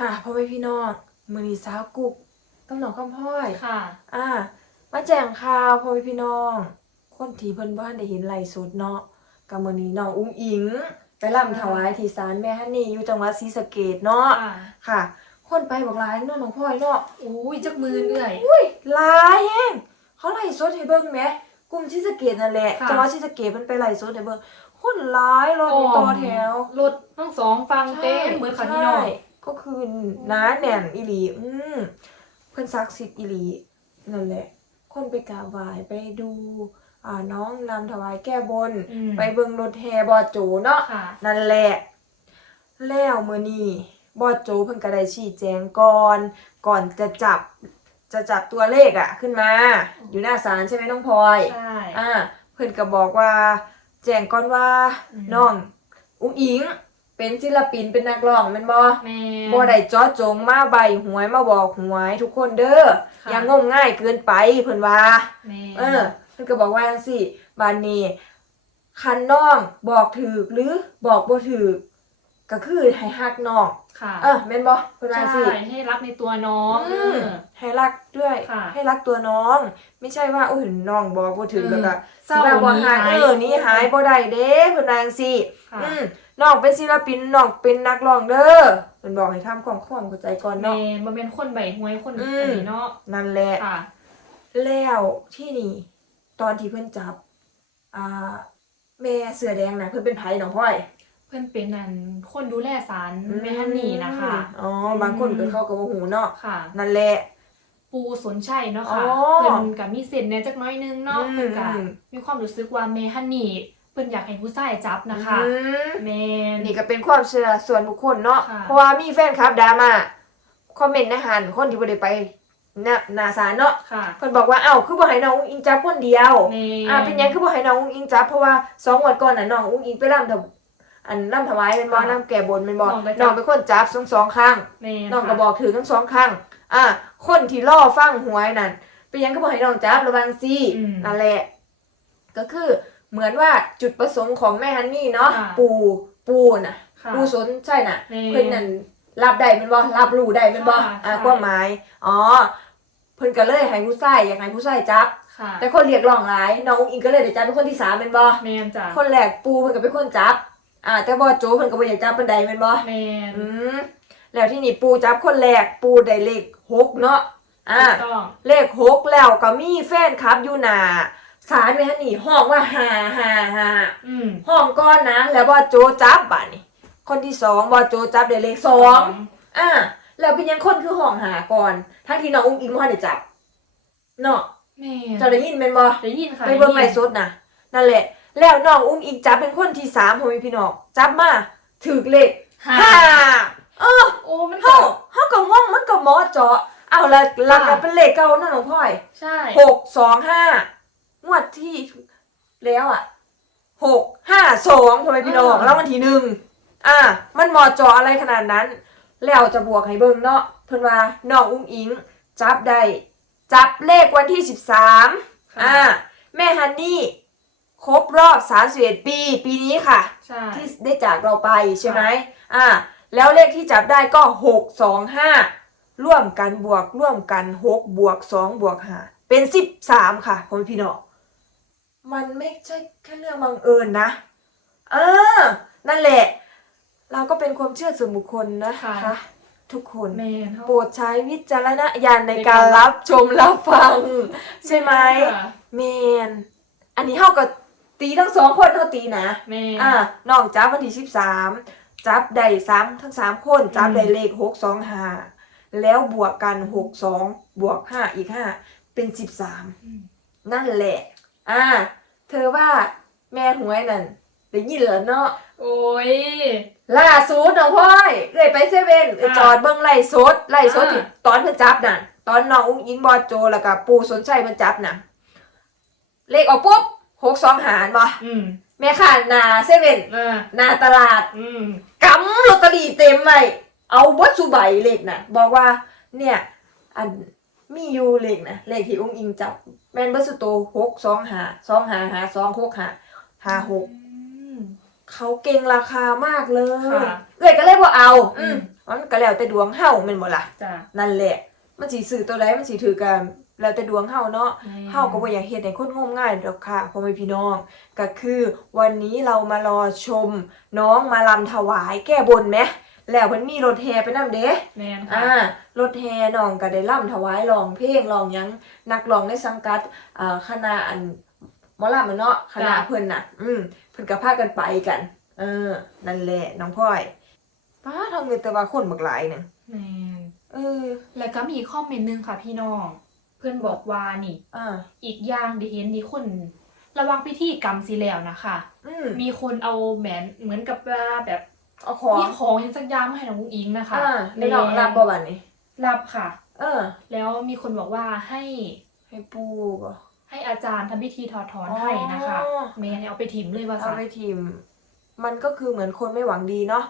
ค่ะพ่อแม่พี่น้องมือนีสาวกุกต้องหนองคำพ่อยค่ะ อ่า มาแจ้งข่าวพ่อแม่พี่น้อง คนที่เพิ่นบ้านได้เห็นไลฟ์สดเนาะกับมือนี้น้องอุ้งอิงไปร่ำถวายที่ศาลแม่ฮันนี่อยู่จังหวัดศรีสะเกษเนาะค่ะค่ะคนไปบอกหลายเนาะน้องพ่อยเนาะอุ้ยจักมือเอื่อยอุ้ยหลายแฮงเขาไลฟ์สดให้เบิ่งแหมกลุ่มศรีสะเกษนั่นแหละค่ะจังหวัดศรีสะเกษเพิ่นไปไลฟ์สดให้เบิ่งคนหลายรถต่อแถวรถทั้งสองฟังเต้นเหมือนค่ะพี่น้องใช่ ก็คือน้าแน่นอีหลี อืมเพิ่นศักดิ์สิทธิ์อีหลีนั่นแหละ คนไปกราบไหว้ไปดู อ่าน้องนำถวายแก้บน อืมไปเบิ่งรถแห่บอโจเนาะ ค่ะ นั่นแหละ แล้วมื้อนี้บอโจเพิ่นก็ได้ชี้แจงก่อน ก่อนจะจับ จะจับตัวเลขอะขึ้นมาอยู่หน้าศาลใช่ไหมน้องพลอยใช่ อ่าเพิ่นก็บอกว่า แจ้งก่อนว่าอืม น้อง อุ้งอิง เป็นศิลปินเป็นนักร้องแม่นบ่แม่บ่ได้เจาะจงมาใบหวยมาบอกหวยทุกคนเด้อค่ะ อย่างงมง่ายเกินไปเพิ่นว่า แม่เออเพิ่นก็บอกว่าจังซี่บานนี้คันน้องบอกถูกหรือบอกบ่ถูกก็คือให้ฮักน้องค่ะเออแม่นบ่เพิ่นว่าจังใช่ซี่ ให้รักในตัวน้องอืม เออ ให้รักด้วย ค่ะ ให้รักตัวน้อง ไม่ใช่ว่าโอ้ยน้องบอกบ่ถูกอืมแล้วก็เศร้าสิมาบ่ฮักหนีหายเออหนี่หายบ่ได้เด้เพิ่นว่าจังซี่ ค่ะ อืม น้องเป็นศิลปินน้องเป็นนักร้องเด้อเพิ่นบอกให้ทำความความเข้าใจก่อนแม่เนาะมันเป็นคนใบหวยคนอือัมนนี้เนาะนั่นแหละค่ะแล้วที่นี่ตอนที่เพิ่นจับ อ่า แม่เสือแดงนะเพิ่นเป็นไผน้องพ่อยเพื่อนเป็นนันคนดูแลสารแม่ฮันนี่นะคะ อ๋อ บางคนก็เข้ากับบ่ฮู้เนาะค่ะนั่นแหละ ปูสนชัยเนาะค่ะอ๋อเพิ่นกับมีเส้นแหน่จักหน้อยนึงเนาะอืมเพิ่นกับอืมมีความรู้สึกว่าแม่ฮันนี่เพิ่นอยากให้ผู้ชายจับนะคะอืมแม่นนี่ก็เป็นความเชื่อส่วนบุคคลเนาะค่ะ เพราะว่ามีแฟนคลับดราม่าคอมเมนต์ในหันคนที่บ่ได้ไปหน้าหน้าศาลเนาะค่ะเพิ่นบอกว่าเอ้าคือบ่ให้น้องอุ้งอิงจับคนเดียว แม่อ่าเป็นหยังคือบ่ให้น้องอุ้งอิงจับเพราะว่าสองวันก่อนน่ะน้องอุ้งอิงไปรำถวอันรำถวายเป็นบ่รำแก่บนเป็นบ่น้องเป็นคนจับทั้งสองข้าง แม่น้องก็บอกถือทั้งสองข้าง อ่า คนที่ล่อฟังหวยนั่นเป็นหยังก็บอกให้น้องจับระวังซี่อืมนั่นแหละ ก็คือ เหมือนว่าจุดประสงค์ของแม่ฮันนี่เนาะค่ะปูปูน่ะ ค่ะปูสนใช่น่ะแม่เพิ่นนั่นรับได้เป็นบ่รับรู้ได้เป็นบ่ค่ะอ่าใช่ ความหมายอ๋อเพิ่นก็เลยให้ผู้ชายอยากให้ผู้ชายจับ ค่ะแต่คนเรียกร้องหลายน้องอุ๊งอิงก็เลยได้จับเป็นคนที่สามเป็นบ่แม่นจ้ะคนแรกปูเพิ่นก็เป็นคนจับ อ่า แต่บ่โจเพิ่นก็บ่อยากจับปานใดเป็นบ่ แม่นอืมแล้วที่นี่ปูจับคนแรกปูได้เลขหกเนาะอ่าถูกต้องเลขหกแล้วก็มีแฟนคลับอยู่หนา สารไปฮะนี่ห้องว่าหาหาหาอืมห้องก้อนนะ แล้วบอโจจับบ่ะนี่คนที่สองบอโจจับได้เลขสองอ่าแล้วเป็นยังคนคือห้องหาก่อน ทั้งที่น้องอุ้งอิงบ่ทันได้จับเนาะแม่นเจ้าได้ยินเป็นบ่ได้ยินค่ะไปเบิ่งไลด้ยินฟ์สดนะนั่นแหละ แล้วน้องอุ้งอิงจับเป็นคนที่สามพ่อแม่พี่น้องจับมาถือเลขห้าห้าเออโอ้มันเฮาเฮาก็งงมันก็หมอเจาะเอาละหลักก็เป็นเลขเก่านั่นของพ่อยใช่หกสองห้า งวดที่แล้วอะหกห้าสองทำไมพี่น้องแล้ววันที่หนึ่งอะมันเหมอจออะไรขนาดนั้น แล้วจะบวกให้เบิ่งเนาะเพิ่นว่าน้องอุ้งอิง จับได้จับเลขวันที่สิบสามอะแม่ฮันนี่ครบรอบสามสิบเอ็ดปี ปีนี้ค่ะใช่ที่ได้จากเราไปใช่ไหมอ่าแล้วเลขที่จับได้ก็หกสองห้าร่วมกันบวกร่วมกันหกบวกสองบวกห้าเป็นสิบสามค่ะพ่อแม่พี่น้อง มันไม่ใช่แค่เรื่องบังเอิญนะ เออ นั่นแหละ เราก็เป็นความเชื่อส่วนบุคคลนะคะค่ะ ทุกคน แม่นโปรดใช้วิจารณญาณในการรับชมรับฟัง ใช่ไหมค่ะเมน อันนี้เท่ากับตีทั้งสองคนเท่าตีนะ แม่นอ่าน้องจับวันที่สิบสามจับได้สามทั้งสามคนจับได้เลขหกสองห้าแล้วบวกกันหกสองบวกห้าอีกห้าเป็นสิบสาม อืม นั่นแหละ อ่า เธอว่าแม่หวยนั่นได้ยินเหรอเนาะโอ้ย ล่าสุดน้องพ่อยเอ้ยไปเซเว่นเอ้ยค่ะจอดเบิ่งไล่สดไล่สดอ่าที่ตอนเพิ่นจับนั่นตอนน้องอุ้งอิงบอโจแล้วก็ปู่สนใจเพิ่นจับน่ะ เลขออกปุ๊บหกสองหารบ่อืมแม่ค้าหนาเซเว่นอ่าหนาตลาดอืมกำลอตเตอรี่เต็มไว้เอาเบดสุใบเลขน่ะ บอกว่า เนี่ย อัน มีอยู่เลขน่ะเลขที่อุ้งอิงจับแม่นเบดสุโตหกสองหาสองหาหาสองหกหาหาหกอืมเขาเก่งราคามากเลยค่ะเอ้ยก็เลยว่าเอาอืมอืมมันก็แล้วแต่ดวงเฮาแม่นบ่ล่ะจ้ะนั่นแหละ มันสิซื้อตัวใดมันสิถือกันแล้วแต่ดวงเฮาเนาะแม่นเฮาก็บ่อยากเฮ็ดให้คนงมง่ายดอกค่ะพ่อแม่พี่น้อง ก็คือวันนี้เรามารอชม น้องมาลำถวายแก้บนไหม แล้วเพิ่นมีรถแห่ไปนำเด้แม่นค่ะอ่ารถแห่น้องก็ได้ล่ำถวายร้องเพลงร้องหยังนักร้องในสังกัดอ่าคณะอันหมอลำอะเนาะคณะจ้ะเพิ่นน่ะ อืมเพิ่นก็พากันไปกัน เออ นั่นแหละน้องพลอยป้าทางเงินแต่ว่าคนบักหลายหนึงแม่นเออ แล้วก็มีคอมเมนต์หนึงค่ะพี่น้อง เพื่อนบอกว่านี่อ่าอีกอย่างที่เห็นนี่คนระวังพิธีกรรมสิแล้วนะคะอืมมีคนเอาแหมนเหมือนกับว่าแบบ เอาของมีของอยังสักอย่างมาให้น้องอุ้งอิงนะคะอ่าในน้องรับบ่บัดนี้ รับค่ะ เออ แล้วมีคนบอกว่าให้ให้ปูบ่ให้อาจารย์ทำพิธีถอดถอนให้นะคะอ๋อแม่เนี่ยเอาไปถิ่มเลยว่าเอาซะไปทีม มันก็คือเหมือนคนไม่หวังดีเนาะ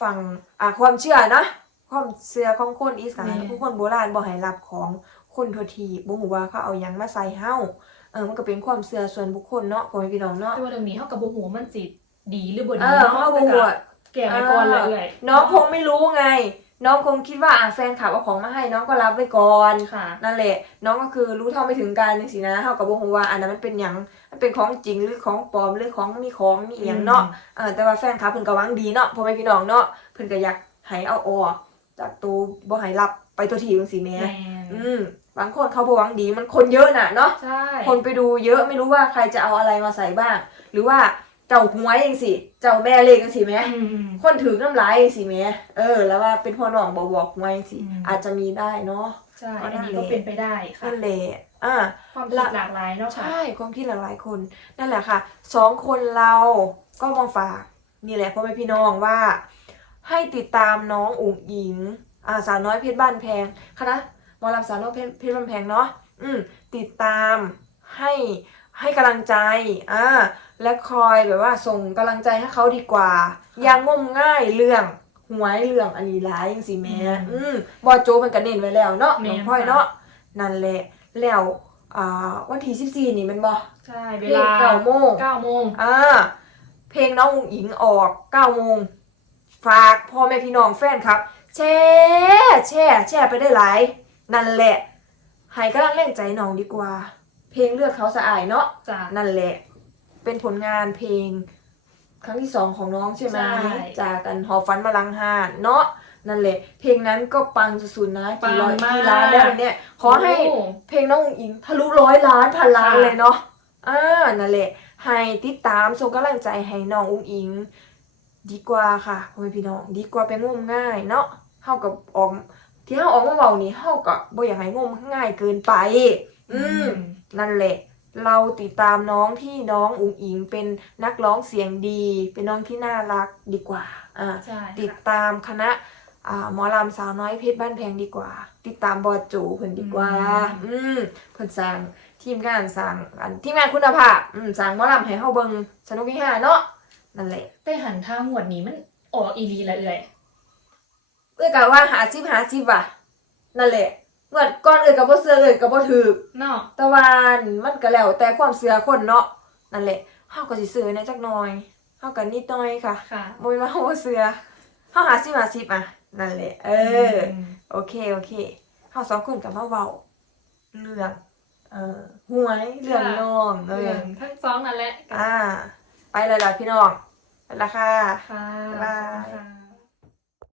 ฝั่งอะความเชื่อนะความเชื่อของคนอีสานผู้คนโบราณบ่ให้รับของคนทัวทีบ่ฮู้ว่าเขาเอาหยังมาใส่เฮาเออมันก็เป็นความเชื่อส่วนบุคคลเนาะพ่อแม่พี่น้องเนาะ แต่ว่าเรื่องนี้เท่ากับโบหัวามันสิดีหรือบ่เอดีอเนาะเขาบ่ฮู้อะ แก่ไปก่อนเลยเอ่ยน้องคงไม่รู้ไง น้องคงคิดว่าอะแฟนคลับเอาของมาให้น้องก็รับไว้ก่อน ค่ะ นั่นแหละ น้องก็คือรู้เท่าไม่ถึงการจังซี่นะเฮาก็บ่ฮู้ว่าอันนั้นมันเป็นหยังมันเป็นของจริงหรือของปลอมหรือของมีของมีอีหยังเนาะเออแต่ว่าแฟนคลับเพิ่นก็หวังดีเนาะพ่อแม่พี่น้องเนาะเพิ่นก็อยากให้เอาออกจากตัวบ่ให้รับไปตัวทีจังซี่แหม่แม่นอืมบางคนเขาบ่หวังดีมันคนเยอะน่ะเนาะ ใช่คนไปดูเยอะไม่รู้ว่าใครจะเอาอะไรมาใส่บ้าง หรือว่า เจ้าหวยจังซี่เจ้าแม่เลขจังซี่แหมอืมคนถือน้ำลายจังซี่แหมเออ แล้วว่าเป็นพ่อน้องบ่บอกหวยจังซี่อืมอาจจะมีได้เนาะใช่ก็อันนั่นนี้แหละก็เป็นไปได้ค่ะนั่นแหละอ่าความคิดหลากหลายเนาะค่ะใช่ความคิดหลากหลายคนนั่นแหละค่ะสองคนเราก็มาฝากนี่แหละพ่อแม่พี่น้องว่า ให้ติดตามน้องอุ๋งอิงอ่าสาวน้อยเพชรบ้านแพงคณะหมอลำสาวน้อยเพชรเพชรบ้านแพงเนาะอืมติดตามให้ให้กำลังใจอ่า และคอยแบบว่าส่งกำลังใจให้เขาดีกว่า อย่างงมง่ายเรื่องหวยเรื่องอันนี้ร้ายจังสิแม่อืมอืมบอโจมันก็เน้นไว้แล้วเนาะแม่น้นองพลอยค่ะเนาะนั่นแหละแล้วอ่าวันที่สิบสี่นี่แมันบอใช่เวเพลงลาเก้าโมงเก้าโมงอ่าเพลงน้องอุ๋งอิงออกเก้าโมงฝากพ่อแม่พี่น้องแฟนครับ แช่แช่แช่ไปได้หลายนั่นแหละให้กำลังเล่นใจน้องดีกว่า เพลงเลือดเขาสะอายเนาะจ้ะนั่นแหละ เป็นผลงานเพลง ครั้งที่สองของน้องใช่ไหมใช่ จากกันหอฟันมาลังหานเนาะนั่นแหละ เพลงนั้นก็ปังสุดๆนะกี่ร้อยปังมาก กี่ล้านแล้วเนี่ยขอให้ โเพลงน้องอุ๋งอิงทะลุร้อยล้านพันล้านค่ะ เลยเนาะอ่านั่นแหละ ให้ติดตามส่งกำลังใจให้น้องอุ๋งอิง ดีกว่าค่ะพ่อแม่พี่น้อง ดีกว่าไปงมง่ายเนาะเฮากับออกที่เฮาออกมาเว้านี่เฮาก็บ่อยากให้งมง่ายเกินไป อืมนั่นแหละ เราติดตามน้องที่น้องอุ๋งอิงเป็นนักร้องเสียงดี เป็นน้องที่น่ารักดีกว่าอ่าใช่ติดตามคณะอ่าหมอลำสาวน้อยเพชรบ้านแพงดีกว่า ติดตามบอดจูเพิ่นดีกว่าอืมเพิ่นสร้างทีมงานสร้างอันทีมงานคุณภาพอืมสร้างหมอลำให้เฮาเบิ่งสนุกวิหารเนาะนั่นแหละ แต่หันทางหวดนี้มันออกอีหลีละเอ่ยเอ้ยก็ว่าหาซิบหาซิบว่ะนั่นแหละ เมื่อก่อนเอ้ยก็บ่เชื่อเอ้ยก็บ่ถูกเนาะแต่ว่ามันก็แล้วแต่ความเชื่อคนเนาะนั่นแหละเฮาก็สิซื้อนะจักหน่อยเฮาก็นิดหน่อยค่ะค่ะบ่แม่นว่าเฮาบ่เชื่อเฮาหาซิบหาซิบอะนั่นแหละเออมโอเคโอเคเฮาสองคนกับมาเว้าเรื่องเอ่อหวยเรื่องน้องเอเรื่อองทั้งสองนั่นแหละอ่า ไปเลยล่ะพี่น้องไปละค่ะค่ะบ๊ายบายค่ะ